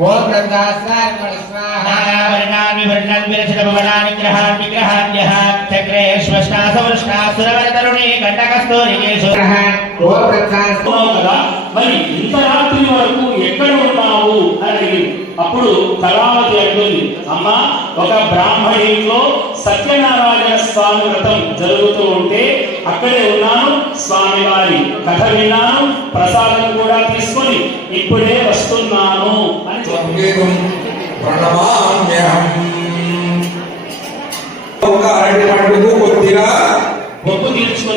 ओम प्रकाशाय स्वाहा वर्णानि वर्णानि विरचित भवनानि ग्रहान् विग्रहान्यः चक्रे श्वष्टासवृष्टासुरवरतरुणे कंटकस्तूरिकेषु ओम प्रकाश కదా మరి ఇంత రాత్రి వరకు ఎక్కడ ఉన్నావు అని అప్పుడు కళావతి అంటుంది అమ్మా ఒక బ్రాహ్మణిలో సత్యనారాయణ స్వామి వ్రతం జరుగుతూ ఉంటే అక్కడే ఉన్నాను స్వామి వారి కథ విన్నాను ప్రసాదం కూడా తీసుకొని ఇప్పుడే వస్తున్నాను అని ఒక అరటి పండుగ కొద్దిగా మొక్కు తీర్చుకొని